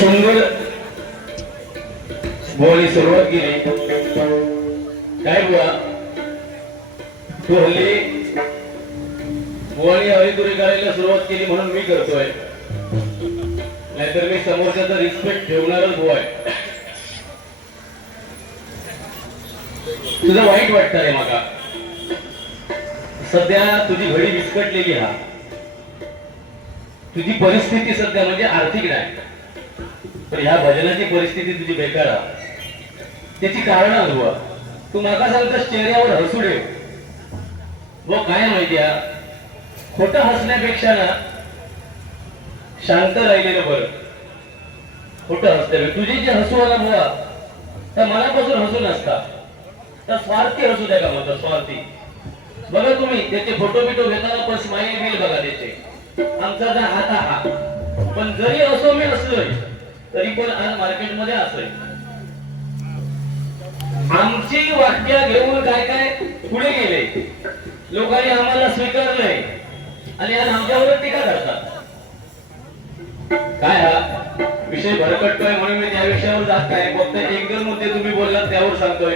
सुंदर बोली सुरुवात केली. काय बुवा? तू हल्ली बुवानी हरिदुरी करायला सुरुवात केली म्हणून मी करतोय. नाहीतर मी समोरच्याचा रिस्पेक्ट ठेवणारच बुवा आहे. तुझं वाईट वाटत रे मला सध्या तुझी घडी विस्कटलेली हा. तुझी परिस्थिती सध्या म्हणजे आर्थिक नाही. तर ह्या भजनाची परिस्थिती तुझी बेकार आहे. त्याची कारण अनुभव तू माका सांगतोस चेहऱ्यावर हसू दे. व काय माहितीया खोट हसण्यापेक्षा ना शांत राहिलेलं बरं. खोट हसते तुझी जे हसू आला बुवा त्या मनापासून हसू नसता. तर स्वार्थी हसू द्या का म्हणतात स्वार्थी? बघा तुम्ही त्याचे फोटो बिटो घेताना पण स्माईल बिल बघा त्याचे. आमचा जर हात हा. पण जरी असो मी असलोय तरी पण आज मार्केटमध्ये असेल आमची वाक्य घेऊन काय काय पुढे गेले. लोकांनी आम्हाला स्वीकारलंय. आणि आज आमच्यावर टीका करतात. काय हा? विषय भरकटतोय म्हणून मी त्या विषयावर जात नाही. फक्त एक दोन मुद्दे तुम्ही बोललात त्यावर सांगतोय.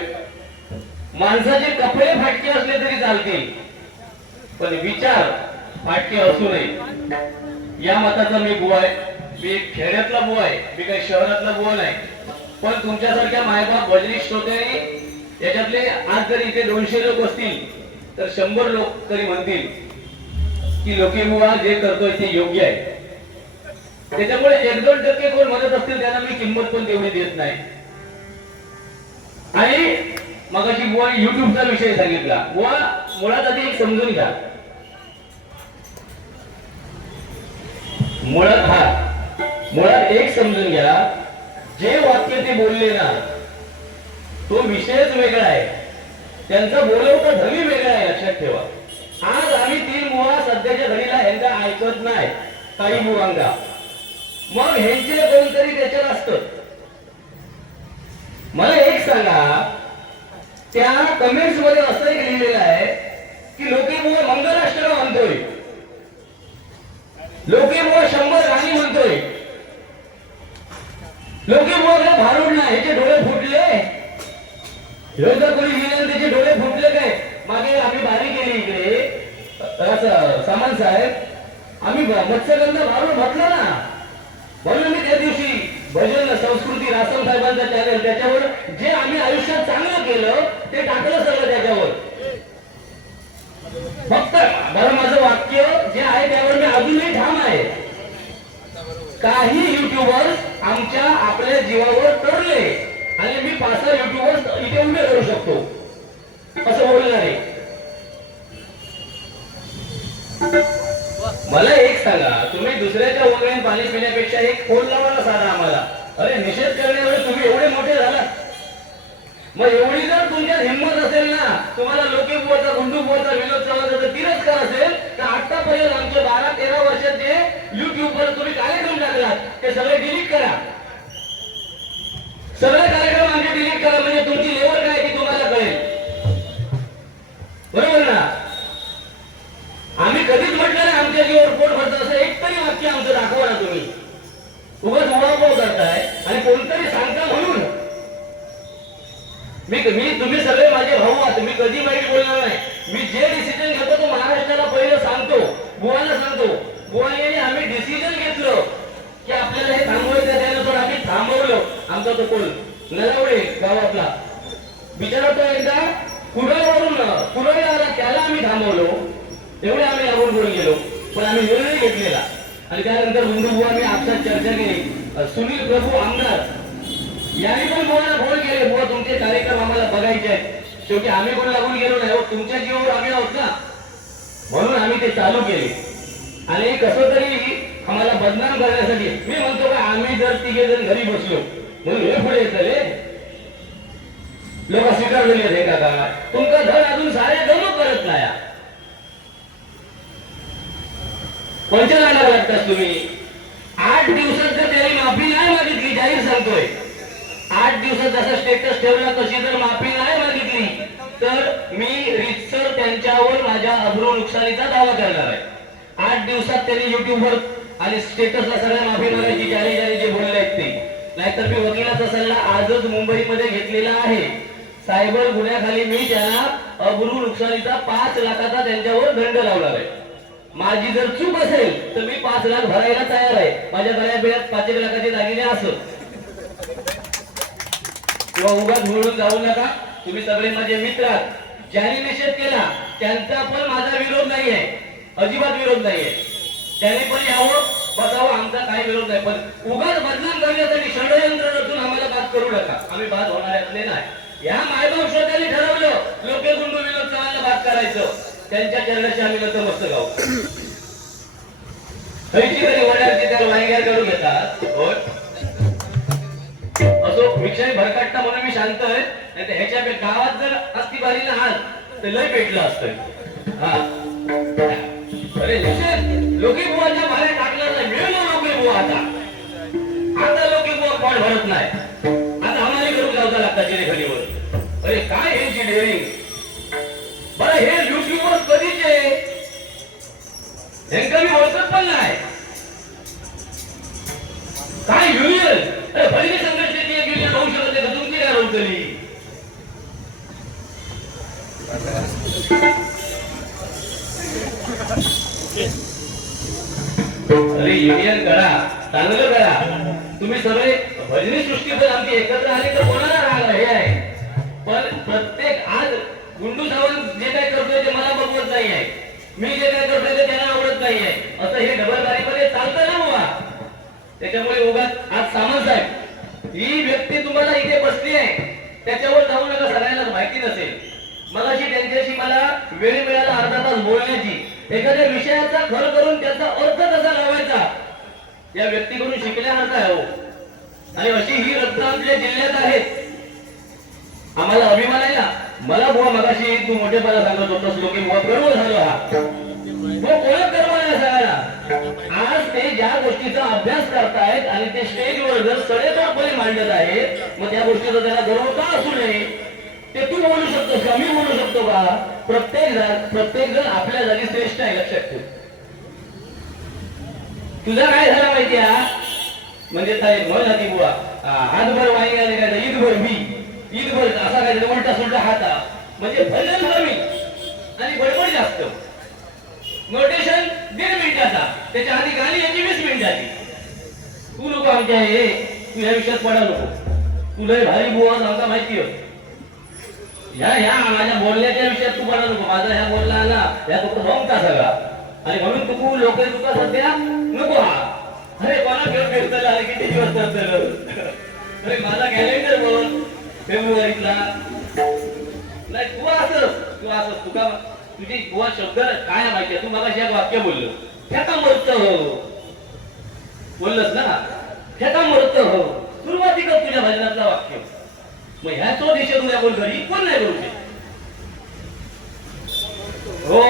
माणसाचे कपडे फाटके असले तरी चालतील. पण विचार फाटके असू नये. या मताचा मी गुवा आहे मी एक खेड्यातला बुवा आहे मी काही शहरातला बुवा नाही. पण तुमच्यासारख्या मायबाप भजनी श्रोते याच्यातले आज जरी इथे दोनशे लोक असतील तर शंभर लोक तरी म्हणतील की लोके बुवा जे करतोय ते योग्य आहे. त्याच्यामुळे एक दोन टक्के कोण म्हणत असतील त्यांना मी किंमत पण तेवढी देत नाही. आणि मगाशी बुवा युट्यूबचा विषय सांगितला. बुवा मुळात आधी एक समजून घ्या. मुळात हा मुळात एक समजून घ्या जे वाक्य ते बोलले ना तो विषयच वेगळा आहे. त्यांचा बोलवता धवी वेगळा आहे लक्षात ठेवा. आज आम्ही तीन मुळा सध्याच्या धडीला ह्यांचा ऐकत नाही काही मुळांगा मग ह्यांचे कोणतरी त्याच्यात असत. मला एक सांगा त्या कमेंट्समध्ये असं एक लिहिलेलं आहे की लोकेमुळे मंगलाष्टक म्हणतोय. लोकेमुळे शंभर लोकेमुळे भारून ना ह्याचे डोळे फुटले. ह्यो जर कोणी गेले त्याचे डोळे फुटले काय? मागे आम्ही बारी केली इकडे. सामान साहेब आम्ही मत्स्यगंध भारूड म्हटलं ना. म्हणून मी त्या दिवशी भजन संस्कृती रासम साहेबांचा चॅनल त्याच्यावर जे आम्ही आयुष्यात चांगलं केलं ते टाकलं सगळं त्याच्यावर. फक्त बरं माझं वाक्य जे आहे त्यावर मी अजूनही ठाम आहे. काही युट्यूबर आमच्या आपल्या जीवावर तरले. आणि मी पाच सहा युट्यूबर इथे उभे करू शकतो. असं बोलणार आहे. मला एक सांगा तुम्ही दुसऱ्याच्या वगैरे पाणी पिण्यापेक्षा एक फोन लावा साधा आम्हाला. अरे निषेध करण्यावर तुम्ही एवढे मोठे झालात मग एवढी जर तुमच्यात हिंमत असेल ना तुम्हाला लोके बुवाचा गुंडू बुवाचा विनोद चव्हाणचा जर तिरस्कार असेल तर आतापर्यंत आमचे बारा तेरा वर्षात जे युट्यूबवर तुम्ही कार्यक्रम टाकलात? ते सगळे डिलीट करा. सगळे कार्यक्रम आम्ही डिलीट करा म्हणजे तुमची लेवल काय ती तुम्हाला कळेल. बरोबर ना? आम्ही कधीच म्हटलं आमच्या जीवावर पोट भरत असं एक तरी वाक्य आमचं दाखवा ना तुम्ही. उगाच उडापाव करताय आणि कोणतरी सांगता म्हणून. मी मी तुम्ही सगळे माझे भाऊ आहात मी कधी वाईट बोलणार नाही. मी जे डिसिजन घेतो तो महाराष्ट्राला पहिलं सांगतो बुवाला सांगतो. बुवाने आमचा तो कोण? नलावडे गावातला. बिचारा तो एकदा कुडावरून कुडाळ आला त्याला आम्ही थांबवलो. एवढे आम्ही लागून बोलून गेलो. पण आम्ही निर्णय घेतलेला. आणि त्यानंतर मुंडूबुवा आम्ही आपसात चर्चा केली. सुनील प्रभू आमदार यांनी पण बोलायला फोन केले बुवा तुमचे कार्यक्रम आम्हाला बघायचे आहेत. शेवटी आम्ही कोण लागून गेलो नाही हो, तुमच्या जीवावर आम्ही आहोत ना. म्हणून आम्ही ते चालू केले. आणि कसं तरी आम्हाला बदनाम करण्यासाठी मी म्हणतो का आम्ही जर तिघे जण घरी बसलो म्हणून हे पुढे येतले लोक स्वीकारलेले आहेत हे काका तुमका धन अजून सारे जणू करत नाही पंचनामा वाटतात तुम्ही? आठ दिवसात जर त्याने माफी नाही मागितली जाहीर सांगतोय. आठ दिवसात जसा स्टेटस ठेवला तशी जर माफी नाही मागितली तर मी रितसर त्यांच्यावर माझ्या अब्रू नुकसानीचा दावा करणार आहे. आठ दिवसात त्यांनी युट्यूबवर आणि स्टेटसला सगळ्या माफी मागायची जारी जारी जे बोलले आहेत ते. नाहीतर मी वकिलाचा सल्ला आजच मुंबईमध्ये घेतलेला आहे. सायबर गुन्ह्याखाली मी त्यांना अब्रू नुकसानीचा पाच लाखाचा त्यांच्यावर दंड लावणार आहे. माझी जर चूक असेल तर मी पाच लाख भरायला तयार आहे. माझ्या गळ्या बिळ्यात पाच एक लाखाचे दागिने असं. किंवा उगाच मिळून जाऊ नका. तुम्ही सगळे माझे मित्र आहात. ज्यांनी निषेध केला त्यांचा पण माझा विरोध नाही आहे अजिबात विरोध नाही आहे त्याने पण यावं. बघावा आमचा काही विरोध नाही. पण उगाच बदनाम करण्यासाठी षडयंत्र रचून आम्हाला बात करू नका. आम्ही बात होणाऱ्यातले नाही. या मायबाप श्रोत्यांनी ठरवलं. लोके गुंडू विनोद चव्हाणला बात करायचं. त्यांच्या चरणाची आम्ही नतमस्तक गाव खयची तरी वडाची त्याला वांग्यार करून घेतात. असो विषय भरकटता म्हणून मी शांत आहे. नाही तर ह्याच्या गावात जर असती बारी ना हात तर लय पेटलं असतं. हा. अरे लोके बुवाच्या बाहेर मिळलो लोके आता. आता लोके बुवा भरत नाही आता आम्हाला करून लावता लागतात चिरेखडीवर अरे काय हे डेअरिंग बरं हे युट्यूबवर कधीचे ह्यांका मी ओळखत पण नाही. काय युनियन? अरे पहिली संघर्ष युनियन होऊ शकत नाही का तुमची काय रोवतली अरे युनियन करा चांगलं करा तुम्ही सगळे भजनी सृष्टी जर आमची एकत्र आली तर कोणाला राग हे आहे. पण प्रत्येक आज गुंडू सावंत जे काय करतोय ते मला बघवत नाही आहे. मी जे काय करतोय ते त्यांना आवडत नाही आहे. असं हे डबलदारीमध्ये चालतं ना बाबा त्याच्यामुळे उगाच आज सामंत साहेब ही व्यक्ती तुम्हाला इथे बसली आहे. त्याच्यावर जाऊ नका सगळ्यांना माहिती नसेल. मगाशी त्यांच्याशी मला वेळ मिळाला अर्धा तास बोलण्याची. एखाद्या विषयाचा खर करून त्याचा अर्थ कसा लावायचा? या व्यक्तीकडून शिकल्या आहे हो. आणि अशी ही रत्न आपल्या जिल्ह्यात आहेत आम्हाला अभिमान आहे ना मला बुवा मगाशी तू मोठेपणा सांगत होतास लोक बुवा गर्व झालो हा. तो गर्व आहे आज ते ज्या गोष्टीचा अभ्यास करतायत आणि ते स्टेजवर जर सडेतोडपणे मांडत आहेत मग त्या गोष्टीचा त्याला गर्व का असू नये? ते तू बोलू शकतोस का? मी बोलू शकतो का? प्रत्येक जण प्रत्येक जण आपल्या जागी श्रेष्ठ आहे लक्षात ठेव. तुझा काय झाला माहिती आहे म्हणजे काय म्हण होती बुवा. हातभर वाई आले काय ईदभर मी. ईदभर असा काय उलटा सुलटा हाता म्हणजे भजन कमी आणि बडबड जास्त. नोटेशन दीड मिनिटाचा. त्याच्या आधी गाणी याची वीस मिनिटाची तू नको आमच्या हे तू ह्या विषयात पडा नको. तुला भारी बुवा आमचा माहिती आहे. ह्या ह्या माझ्या बोलण्याच्या विषयात तू पडा नको. माझा ह्या बोलला आला ह्या फक्त का सगळा. आणि म्हणून तू लोक तुका सध्या नको. झालं किती दिवस करतलं अरे माझा कॅलेंडर बोल फेब्रुवारीतला. नाही तू असं तू असं तुका तुझी बुवा शब्द काय माहिती तू मला एक वाक्य बोललो. ठेका मरत हो. बोललस ना? ठेका मरत हो. सुरुवातीला तुझ्या भजनातला वाक्य. मग ह्या तो दिशेतून तुझ्या कोण घरी कोण नाही बोलू शकत? हो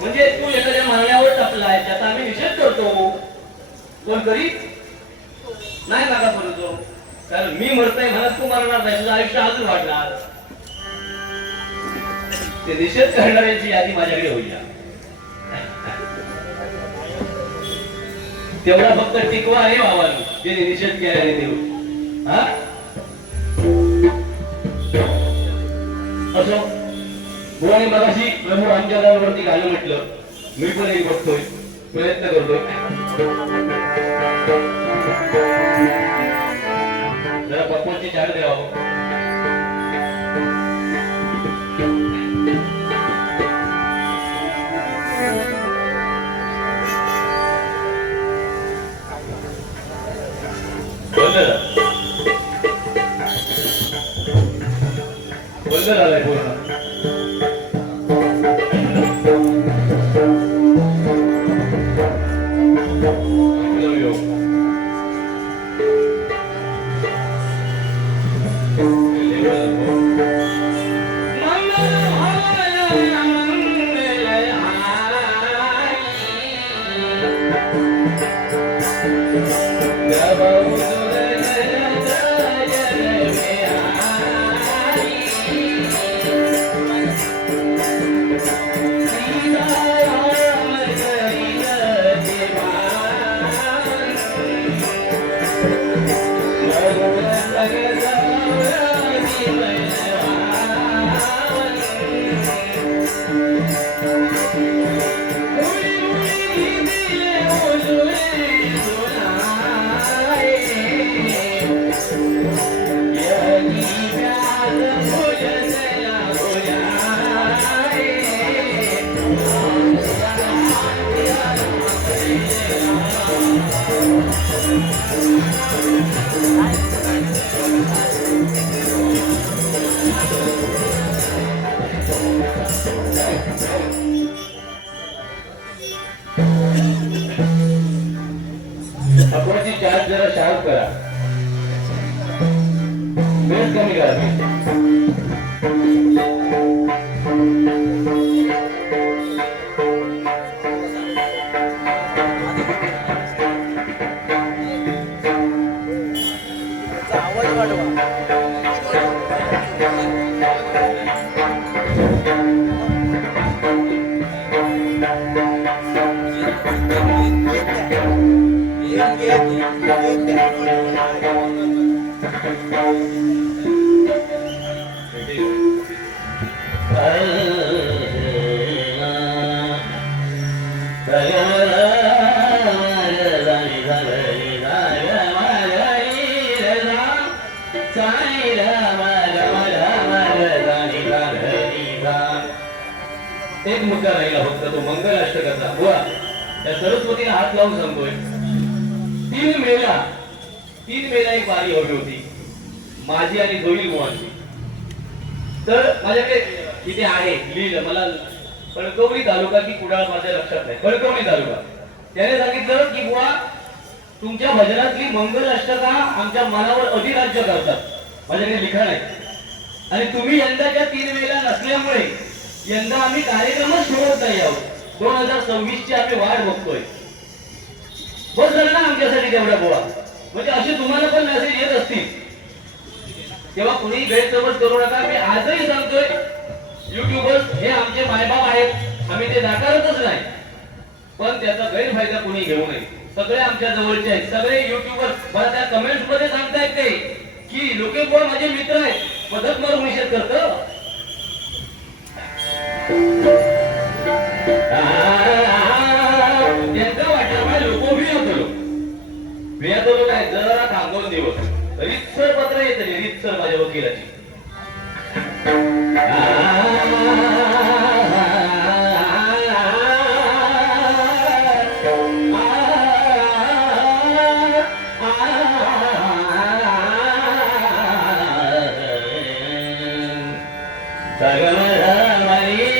म्हणजे तू एखाद्या मारण्यावर टपलाय त्याचा आम्ही निषेध करतो. कोण करीत नाही नका बोलतो कारण मी म्हणतोय म्हणत तू मरणार नाही तुझं आयुष्य अजून वाढणार. ते निषेध करणाऱ्यांची यादी माझ्याकडे होईल. तेवढा फक्त टिकवा आहे बाबांनो ज्याने निषेध केल्याने देऊ हा? असो बुवाने मगाशी प्रभू आमच्या घालून म्हटलं. मी पण एक बघतोय. प्रयत्न करतोय. बोललं वेळ मुद्दा राहिला फक्त तो मंगल अष्टकाचा बुवा. त्या सरस्वतीने हात लावून सांगतोय तीन मेला तीन मेला एक वारी हवी होती. माझी आणि दोन्ही बुवांची. तर माझ्याकडे इथे आहे लिहिलं मला कणकवली तालुका की कुडाळ माझ्या लक्षात नाही. कणकवली तालुका. त्याने सांगितलं की बुवा तुमच्या भजनातली मंगल अष्टका आमच्या मनावर अधिराज्य करतात. माझ्याकडे लिखाण आहे. आणि तुम्ही यंदाच्या तीन वेळेला नसल्यामुळे यंदा आम्ही कार्यक्रमच ठेवत नाही आहोत. दोन हजार सव्वीस ची आम्ही वाट बघतोय. बस झालं ना आमच्यासाठी तेवढा गोळा. म्हणजे असे तुम्हाला पण मेसेज येत असतील. तेव्हा कुणी गैरसमज करू नका. मी आजही सांगतोय युट्यूबर्स हे आमचे मायबाप आहेत. आम्ही ते नाकारतच नाही. पण त्याचा गैरफायदा कुणी घेऊ नये. सगळे आमच्या जवळचे आहेत. सगळे युट्यूबर मला त्या कमेंट्समध्ये सांगतायत ते की लोके माझे मित्र आहेत. पदक मारून निषेध करतं. त्यांचं वाटलं जरा थांबवून दिवस रितसर पत्र येत रितसर माझ्या वकिलाची देवडा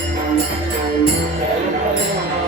Thank you.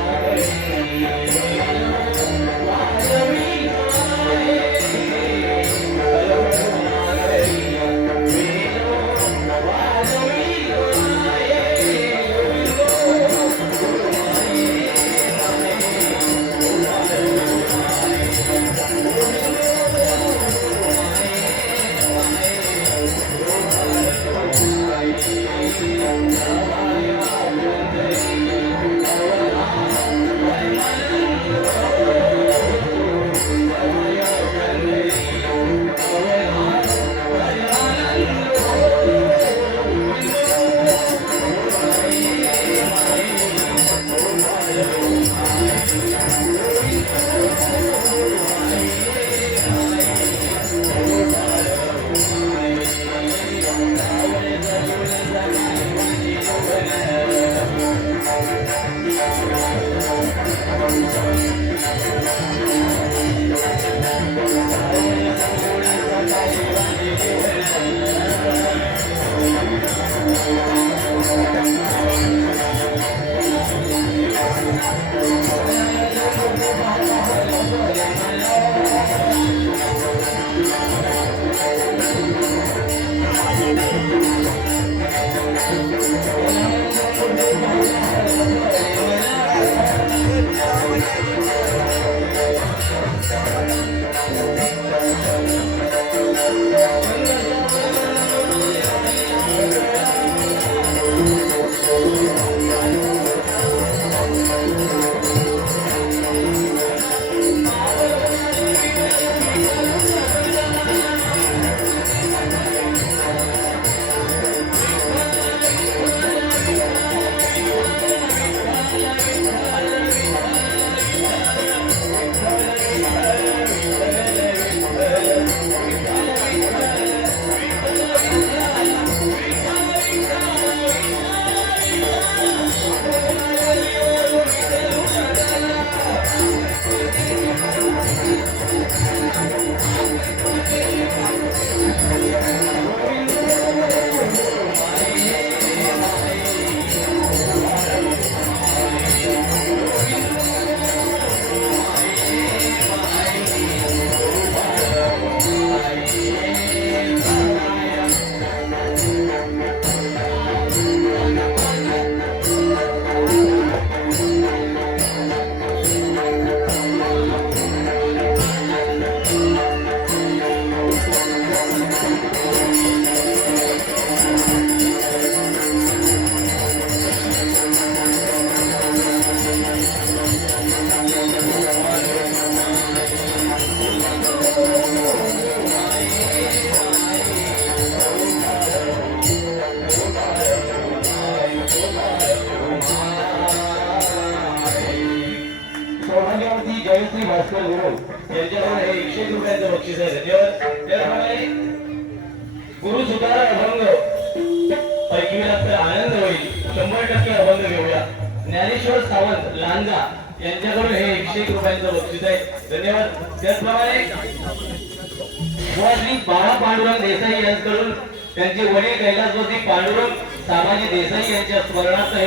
गुरु अभंग. पैकीला तर आनंद होईल. शंभर टक्के अभंग घेऊया. ज्ञानेश्वर सावंत लांजा यांच्याकडून हे एकशे एक रुपयांचं बक्षीस आहे. धन्यवाद. त्याचप्रमाणे बुवाश्री बाळा पांडुरंग देसाई यांच्याकडून त्यांचे वडील कैलासवती पांडुरंग सामाजी देसाई यांच्या स्मरणार्थ हे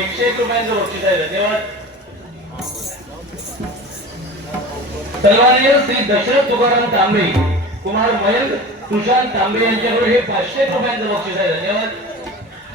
एकशे एक रुपयांचं बक्षीस आहे. धन्यवाद. सन्माननीय श्री दशरथ तुकाराम तांबे कुमार मयंक सुशांत तांबे यांच्याकडे हे पाचशे रुपयांचं बक्षीस आहे. धन्यवाद.